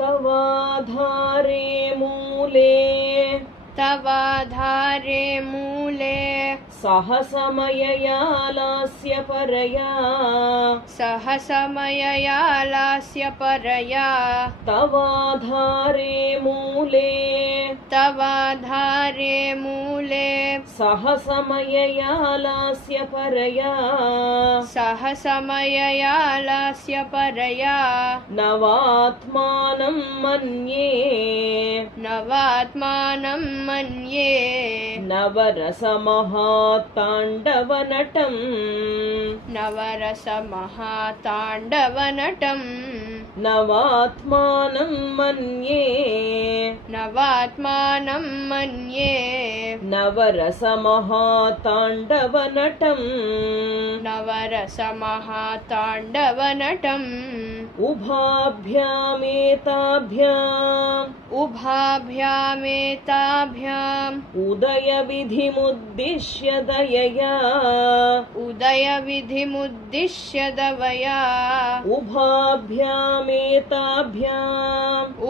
तवाधारे मूले सहसमययालास्य परया तवाधारे मूले सहसमययालास्य परया नवात्मानं मन्ये नवरसमहाताण्डवनटम् नवात्मानं मन्ये नवरसमहाताण्डवनटम् उभाभ्यामेताभ्याम् उदयविधिमुद्दिश्य दयया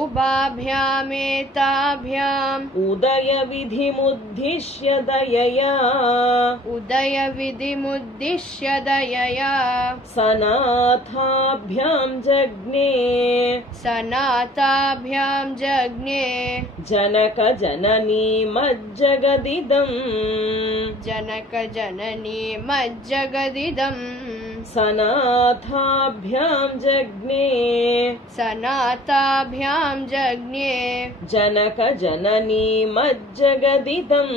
उभाभ्यामेताभ्याम् उदयविधिमुद्दिश्य दयया सनाथाभ्याम् जज्ञे जनक जननी मज्जगदिदम् सनाथाभ्याम् जज्ञे जनक जननी मज्जगदिदम्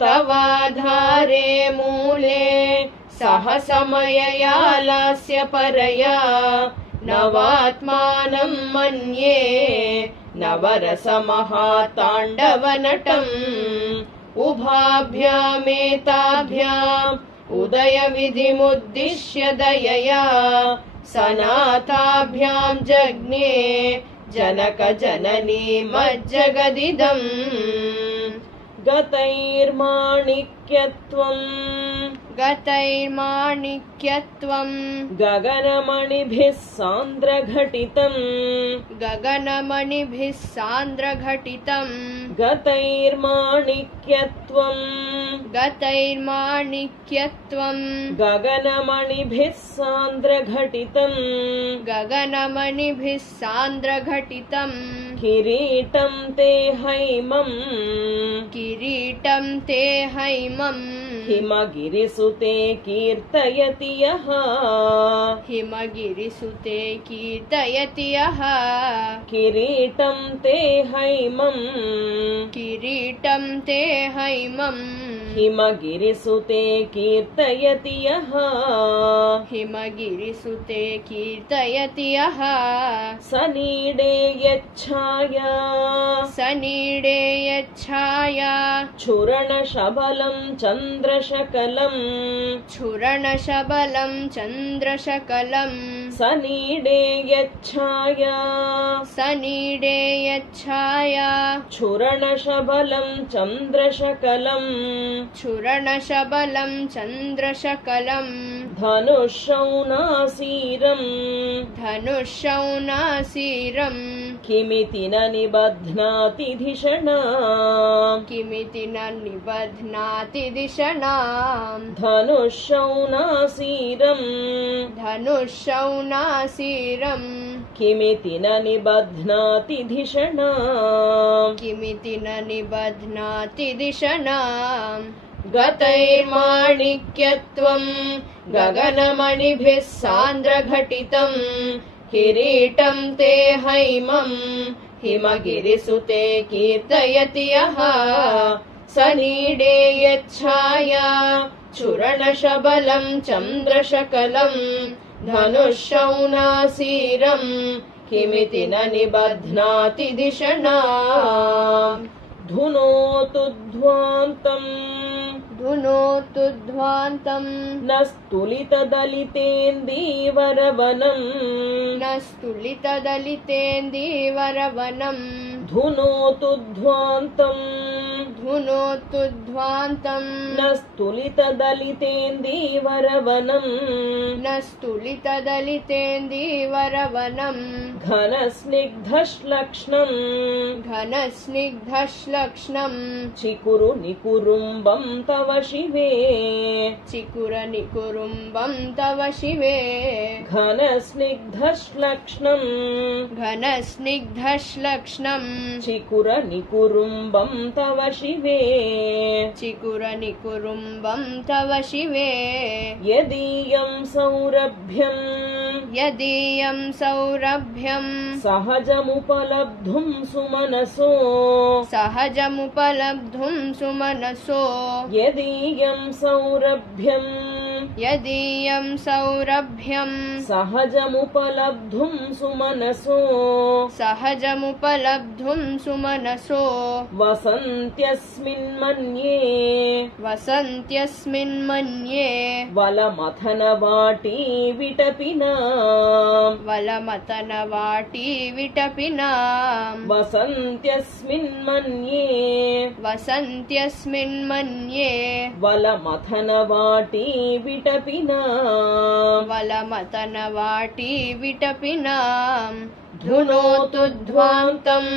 तवाधारे मूले सहसमययालास्य परया नवात्मानं मन्ये नवरसमहाताण्डवनटम् उभाभ्यामेताभ्याम् उदयविधिमुद्दिश्य दयया सनाथाभ्याम् जज्ञे जनक जननी मज्जगदिदम् गतैर्माणिक्यत्वम् गगनमणिभिः सान्द्रघटितम् गतैर्माणिक्यत्वम् गगनमणिभिः सान्द्रघटितम् किरीटं ते हैमम् हिमगिरिसुते कीर्तयति यः किरीटं ते हैमम् हिमगिरिसुते कीर्तयति यः सनीडे यच्छाया छुरणशबलं चन्द्रशकलम् सनीडे यच्छाया छुरणशबलं चन्द्रशकलम् धनुषौनासीरम् किमिति न निबध्नाति धिषणाम् धनुषौनासीरम् किमिति न निबध्नाति धिषणाम् गतैर्माणिक्यत्वम् गगनमणिभिः सान्द्रघटितम् किरीटं ते हैमम् हिमगिरिसुते कीर्तयति यः सनीडे यच्छाया छुरणशबलं चन्द्रशकलम् धनुषौनासीरम् किमिति न निबध्नाति धिषणाम् धुनोतु ध्वान्तम् न स्तुलितदलितेन्दीवरवनम् धुनोतु ध्वान्तम् स्तुलितोद्धवान्तम् न स्तुलितदलितेन्दीवरवनम् न स्तुलितदलितेन्दीवरवनम् घनस्निग्धश्लक्ष्णम् घनस्निग्धश्लक्ष्णम् चिकुरु निकुरुम्बम् तव शिवे चिकुरनिकुरुम्बम् तव शिवे घनस्निग्धश्लक्ष्णम् घनस्निग्धश्लक्ष्णम् चिकुरनिकुरुम्बम् तव शिवे चिकुरनिकुरुम्बम् तव शिवे यदीयम् सौरभ्यम् सहजमुपलब्धुम् सुमनसो सहजमुपलब्धुम् सुमनसो यदीयम् सौरभ्यम् सहजमुपलब्धुम् सुमनसो सहजमुपलब्धुम् सुमनसो वसन्त्यस्मिन्मन्ये वलमथनवाटी विटपिना वसन्त्यस्मिन्मन्ये वलमथनवाटी विटपिना धुनोतु ध्वान्तम्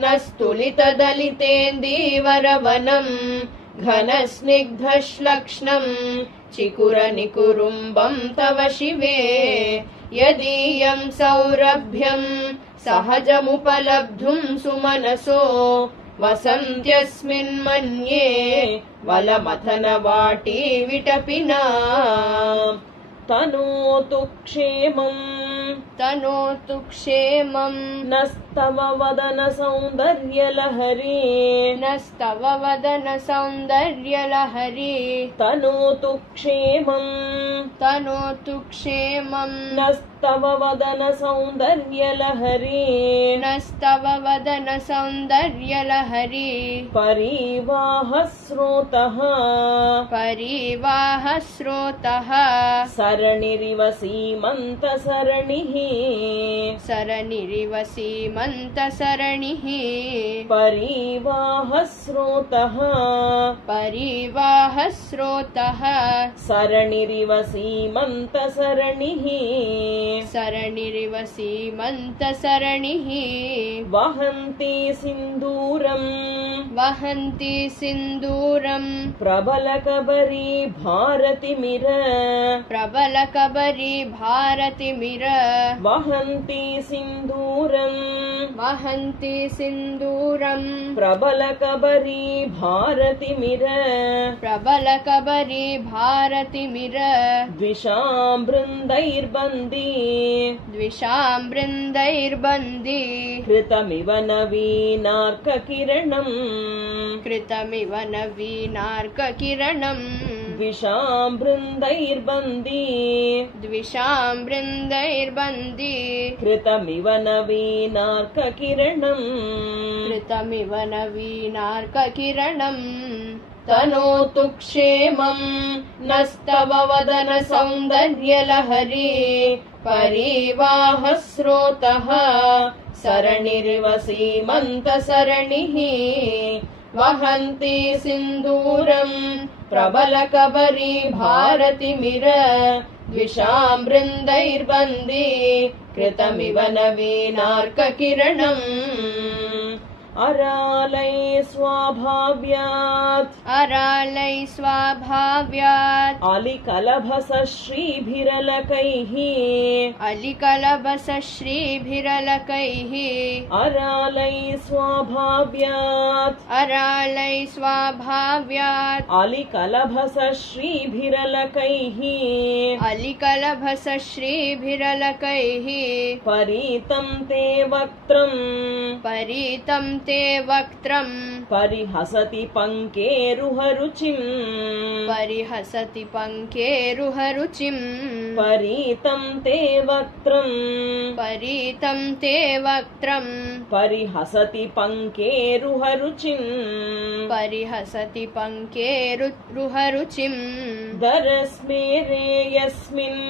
न स्तुलितदलितेन्दीवरवनम् घनस्निग्धश्लक्ष्णम् चिकुरनिकुरुम्बम् तव शिवे यदीयम् सौरभ्यम् सहजमुपलब्धुम् सुमनसो वसन्त्यस्मिन्मन्ये वलमथनवाटी विटपिना तनोतु क्षेमम् नस्तव वदन सौन्दर्यलहरी तनोतु क्षेमम् नस्तव वदन सौन्दर्यलहरी परिवाह स्रोतः सरणिरिव सीमन्तसरणिः परिवाह स्रोतः सरणिरिव सीमन्तसरणिः वहन्ति सिन्दूरम् प्रबलकबरी भारतिमिर वहन्ति सिन्दूरम् प्रबलकबरी भारतिमिर द्विषाम् बृन्दैर्बन्दी कृतमिव नवीनार्ककिरणम् द्विषाम् बृन्दैर्बन्दी कृतमिव नवीनार्ककिरणम् तनोतु क्षेमम् नस्तव वदन सौन्दर्यलहरी परिवाह स्रोतः सरणिरिव सीमन्तसरणिः वहन्ति सिन्दूरम् प्रबलकबरी भारतिमिर द्विषाम् बृन्दैर्बन्दी कृतमिव नवीनार्ककिरणम् अरालै स्वाभाव्यात् अलिकलभसश्रीभिरलकैः अरालै स्वाभाव्यात् अलिकलभसश्रीभिरलकैः परितं ते वक्त्रम् परिहसति पङ्केरुहरुचिम् परितं ते वक्त्रम् परिहसति पङ्केरुहरुचिम् दरस्मेरे यस्मिन्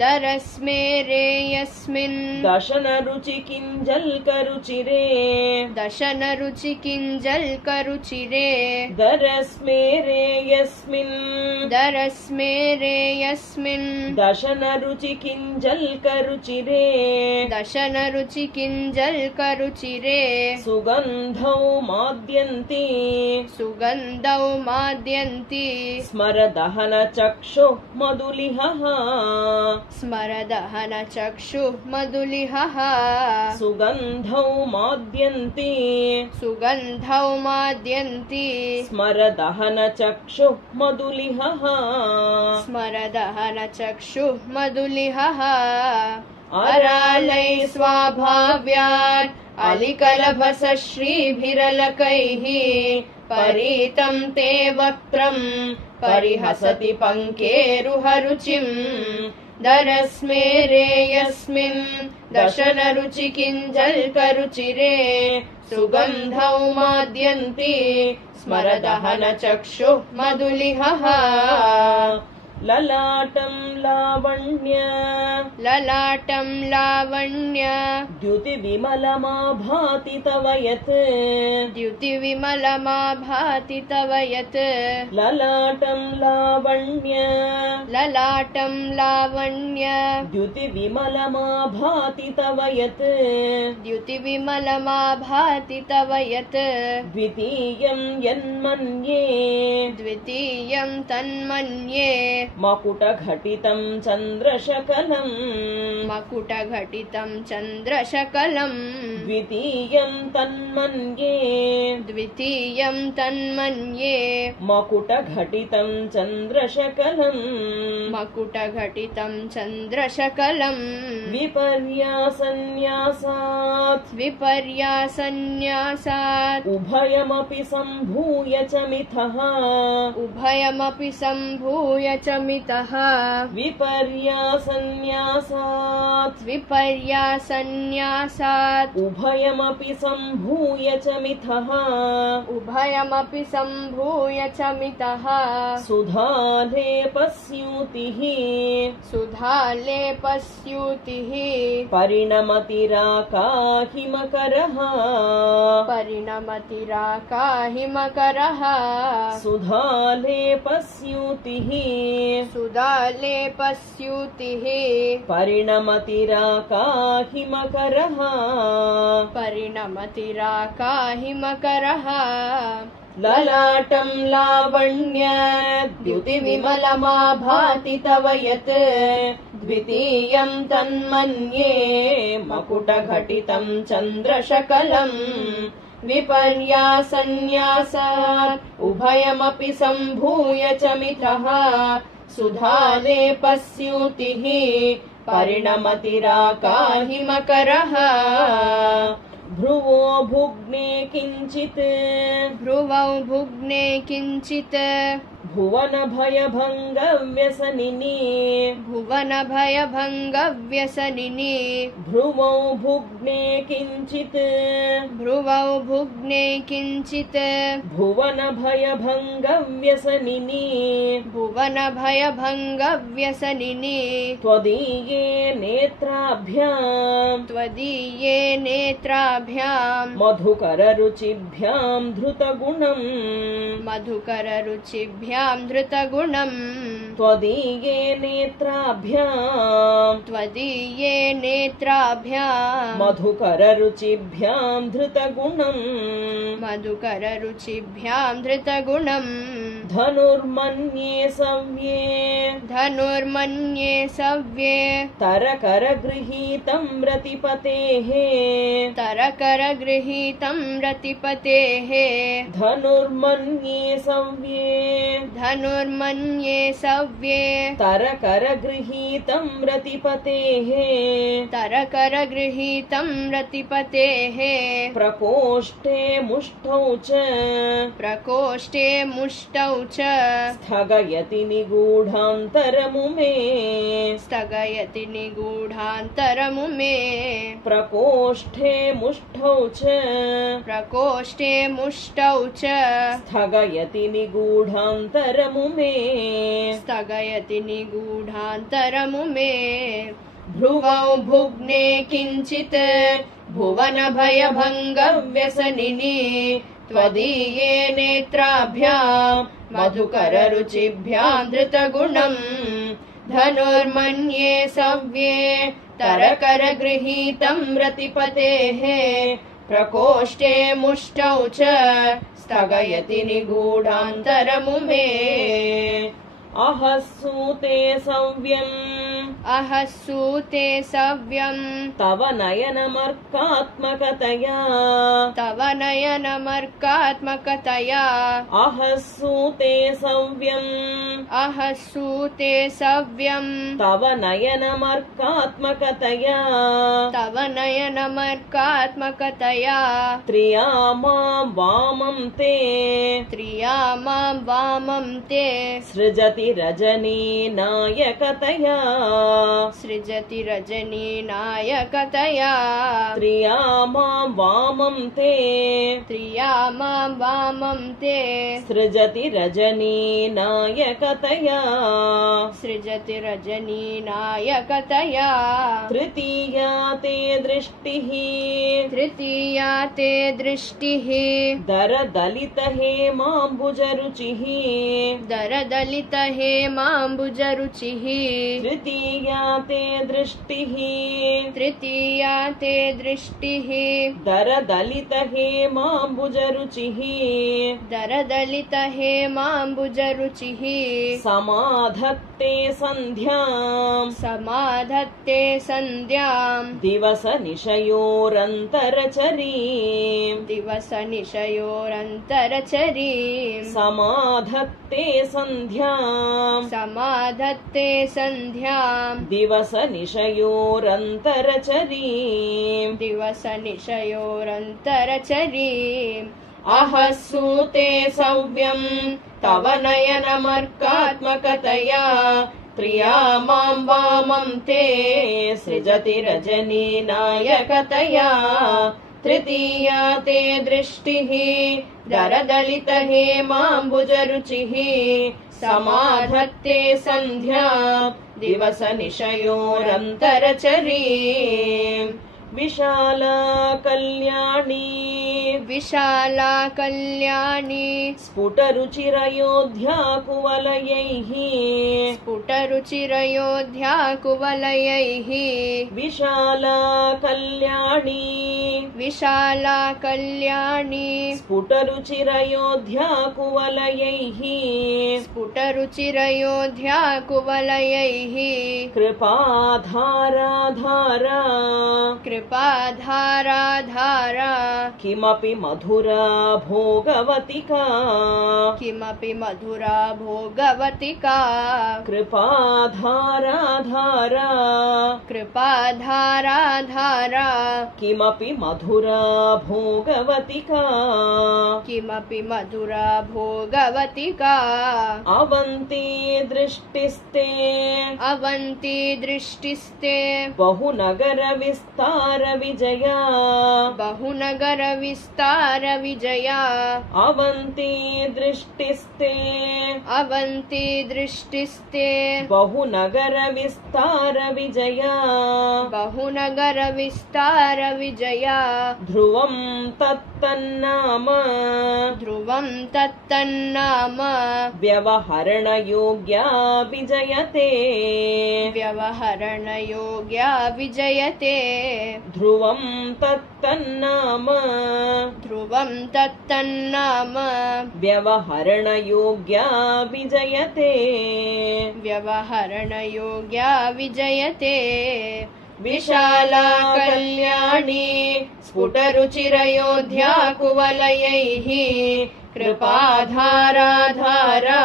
दरस्मेरे यस्मिन् दशनरुचिकिञ्जल्करुचिरे दशनरुचिकिञ्जल्करुचिरे दरस्मेरे यस्मिन् दरस्मेरे यस्मिन् दशनरुचिकिञ्जल्करुचिरे दशनरुचिकिञ्जल्करुचिरे सुगन्धौ माद्यन्ति सुगन्धौ माद्यन्ति स्मरदहनचक्षुः मधुलिहः स्मरदहनचक्षुः मधुलिहः सुगन्धौ माद्यन्ति सुगन्धौ माद्यन्ति स्मरदहनचक्षुः मधुलिहः स्मरदहनचक्षुः मधुलिहः अरालै स्वाभाव्यात् अलिकलभसश्रीभिरलकैः परीतं ते वक्त्रम् परिहसति पङ्केरुहरुचिम् दरस्मेरे यस्मिन् दशनरुचिकिञ्जल्करुचिरे सुगन्धौ माद्यन्ति स्मरदहनचक्षुः मधुलिहः ललाटं लावण्य ललाटं लावण्य द्युतिविमलमाभाति तव यत् द्युतिविमलमाभाति तव यत् ललाटं लावण्य ललाटं लावण्य द्युतिविमलमाभाति तव यत् द्युतिविमलमाभाति तव यत् द्वितीयं यन्मन्ये द्वितीयं तन्मन्ये मकुटघटितं चन्द्रशकलम् मकुटघटितं चन्द्रशकलम् द्वितीयं तन्मन्ये द्वितीयं तन्मन्ये मकुटघटितं चन्द्रशकलम् मकुटघटितं चन्द्रशकलम् विपर्यासन्न्यासात् विपर्यासन्न्यासात् उभयमपि सम्भूय च मिथः उभयमपि सम्भूय च मितः विपर्यासन्न्यासात् विपर्यासन्न्यासात् उभयमपि सम्भूय च मिथः उभयमपि सम्भूय च मितः सुधालेपस्यूतिः सुधालेपस्यूतिः परिणमतिराकाहिमकरः परिणमतिराकाहिमकरः सुधालेपस्यूतिः सुधालेपस्यूतिः परिणमतिराकाहिमकरः परिणमतिराकाहिमकरः ललाटं लावण्य द्युतिविमलमाभाति तव यत् द्वितीयं तन्मन्ये मकुटघटितं चन्द्रशकलम् विपर्यासन्न्यासात् उभयमपि सम्भूय च मिथः सुधालेपस्यूतिः परिणमतिराकाहिमकरः भ्रुवो भुग्ने किञ्चित् भ्रुवौ भुग्ने किञ्चित् भुवनभयभङ्गव्यसनिनि भुवनभयभङ्गव्यसनिनि भ्रुवौ भुग्ने किञ्चित् भ्रुवौ भुग्ने किञ्चित् भुवनभयभङ्गव्यसनिनि भुवनभयभङ्गव्यसनिनि त्वदीये नेत्राभ्याम् त्वदीये नेत्राभ्याम् मधुकररुचिभ्यां धृतगुणम् मधुकररुचिभ्यां धृतगुणम् त्वदीये नेत्राभ्याम् त्वदीये नेत्राभ्याम् मधुकररुचिभ्यां धृतगुणम् मधुकररुचिभ्यां धृतगुणम् धनुर्मन्ये सव्ये धनुर्मन्ये सव्ये तरकरगृहीतं रतिपतेः तरकरगृहीतं रतिपतेः धनुर्मन्ये सव्ये धनुर्मन्ये सव्ये तरकरगृहीतं रतिपतेः तरकरगृहीतं रतिपतेः प्रकोष्ठे मुष्टौ च प्रकोष्ठे मुष्टौ च स्थगयति निगूढान्तरमुमे स्थगयति निगूढान्तरमु मे प्रकोष्ठे मुष्टौ च प्रकोष्ठे मुष्टौ च स्थगयति निगूढान्तरमु मे स्थगयति निगूढान्तरमु मे भ्रुवौ भुग्ने किञ्चित् भुवनभयभङ्गव्यसनिनि त्वदीये नेत्राभ्याम् मधुकररुचिभ्याम् धृतगुणम् धनुर्मन्ये सव्ये तरकरगृहीतम् रतिपतेः प्रकोष्ठे मुष्टौ च स्थगयति निगूढान्तरमु मे अहस्सूते सव्यम् अहस्सूते सव्यम् तव नयनमर्कात्मकतया तव नयनमर्कात्मकतया अहस्सूते सव्यम् अहस्सूते सव्यम् तव नयनमर्कात्मकतया तव नयनमर्कात्मकतया त्रिया मां वामं ते त्रिया मां वामं ते सृजति रजनी नायकतया सृजति रजनी नायकतया त्रिया मां वामं ते त्रिया मां वामं ते सृजति रजनी नायकतया सृजति रजनी नायकतया तृतीया ते दृष्टिः तृतीया ते दृष्टिः दरदलित हेमाम्बुजरुचिः दरदलित हेमाम्बुजरुचिः तृतीया ते दृष्टिः तृतीया ते दृष्टिः दरदलित हेमाम्बुजरुचिः दरदलित हेमाम्बुजरुचिः समाधत्ते सन्ध्याम् समाधत्ते सन्ध्याम् दिवसनिशयोरन्तरचरीम् दिवसनिशयोरन्तरचरीम् समाधत्ते सन्ध्याम् समाधत्ते सन्ध्याम् दिवसनिशयोरन्तरचरीम् दिवसनिशयोरन्तरचरीम् अहस्सूते सव्यम् तव नयनमर्कात्मकतया त्रिया मां वामं ते सृजति रजनी नायकतया तृतीया ते दृष्टिः दरदलित हेमाम्बुजरुचिः समाधत्ते सन्ध्या दिवसनिशयोरन्तरचरीम् विशाला कल्याणी विशाला कल्याणी स्फुटरुचिरयोध्या कुवलयैः स्फुटरुचिरयोध्या कुवलयैः विशाला कल्याणी विशाला कल्याणी स्फुटरुचिरयोध्या कुवलयैः स्फुटरुचिरयोध्या कुवलयैः कृपाधाराधारा कृपाधाराधारा किमपि मधुरा भोगवतिका किमपि मधुरा भोगवतिका कृपाधाराधारा कृपाधाराधारा किमपि मधुरा भोगवतिका किमपि मधुरा भोगवतिका अवन्ती दृष्टिस्ते अवन्ती दृष्टिस्ते बहुनगर विस्तार विजया बहुनगर विस्तार विजया अवन्ती दृष्टिस्ते अवन्ती दृष्टिस्ते बहुनगर विस्तार विजया बहुनगर विस्तार विजया ध्रुवं तत्तन्नाम ध्रुवं तत्तन्नाम व्यवहरणयोग्या विजयते व्यवहरणयोग्या विजयते ध्रुवं तत्तन्नाम ध्रुवं तत्तन्नाम व्यवहरणयोग्या विजयते व्यवहरणयोग्या विजयते विशाला कल्याणी स्फुटरुचिरयोध्या कुवलयैः कृपाधाराधारा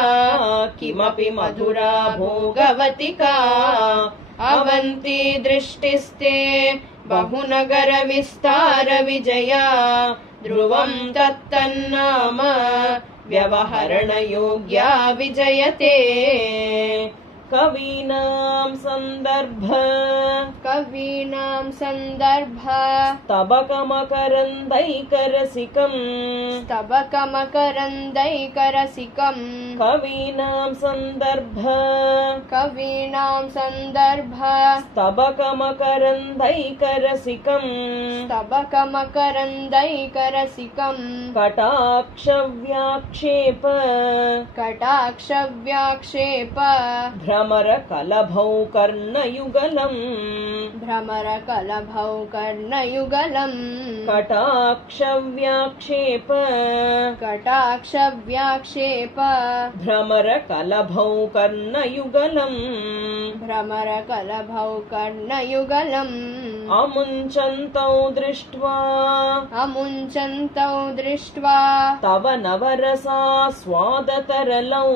किमपि मधुरा भोगवतिका अवन्ती दृष्टिस्ते बहुनगर विस्तार विजया ध्रुवं तत्तन्नाम व्यवहरणयोग्या विजयते कवीनां सन्दर्भ कवीनां सन्दर्भ स्तबकमकरन्दैकरसिकम् स्तबकमकरन्दैकरसिकम् कवीनां सन्दर्भ कवीनां सन्दर्भ स्तबकमकरन्दैकरसिकम् स्तबकमकरन्दैकरसिकम् कटाक्षव्याक्षेप कटाक्षव्याक्षेप भ्रमरकलभौ कर्णयुगलम् भ्रमरकलभौ कर्णयुगलम् कटाक्षव्याक्षेप कटाक्षव्याक्षेप भ्रमरकलभौ कर्णयुगलम् भ्रमरकलभौ कर्णयुगलम् अमुञ्चन्तौ दृष्ट्वा अमुञ्चन्तौ दृष्ट्वा तव नवरसा स्वादतरलौ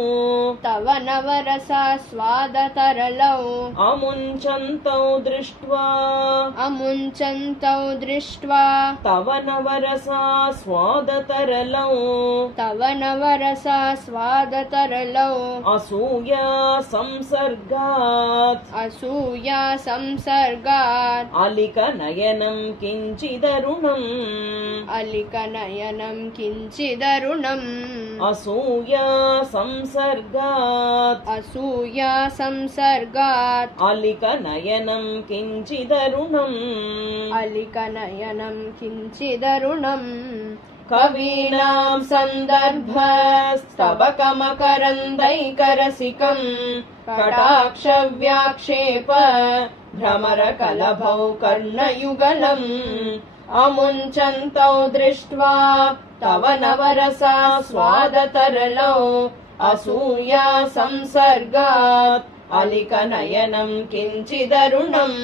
तव नवरसा स्वादतरलौ अमुञ्चन्तौ दृष्ट्वा अमुञ्चन्तौ दृष्ट्वा तव नवरसा स्वादतरलौ तव नवरसा स्वादतरलौ असूया संसर्गात् असूया संसर्गात् अलिकनयनं किञ्चिदरुणम् अलिकनयनं किञ्चिदरुणम् असूया संसर्गात् असूया संसर्गात् अलिकनयनं किञ्चिदरुणम् अलिकनयनं किञ्चिदरुणम् कवीनां सन्दर्भ स्तबकमकरन्दैकरसिकम् कटाक्षव्याक्षेप भ्रमरकलभौ कर्णयुगलम् अमुञ्चन्तौ दृष्ट्वा तव नवरसा स्वादतरलौ असूया संसर्गात् अलिकनयनं किञ्चिदरुणम्